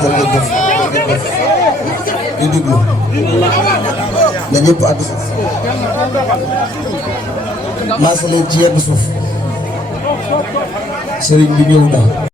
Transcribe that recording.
jërëjëf di déglu na ñëpp àgg suuf maasale ci yenn suuf sëriñ bi ñëw na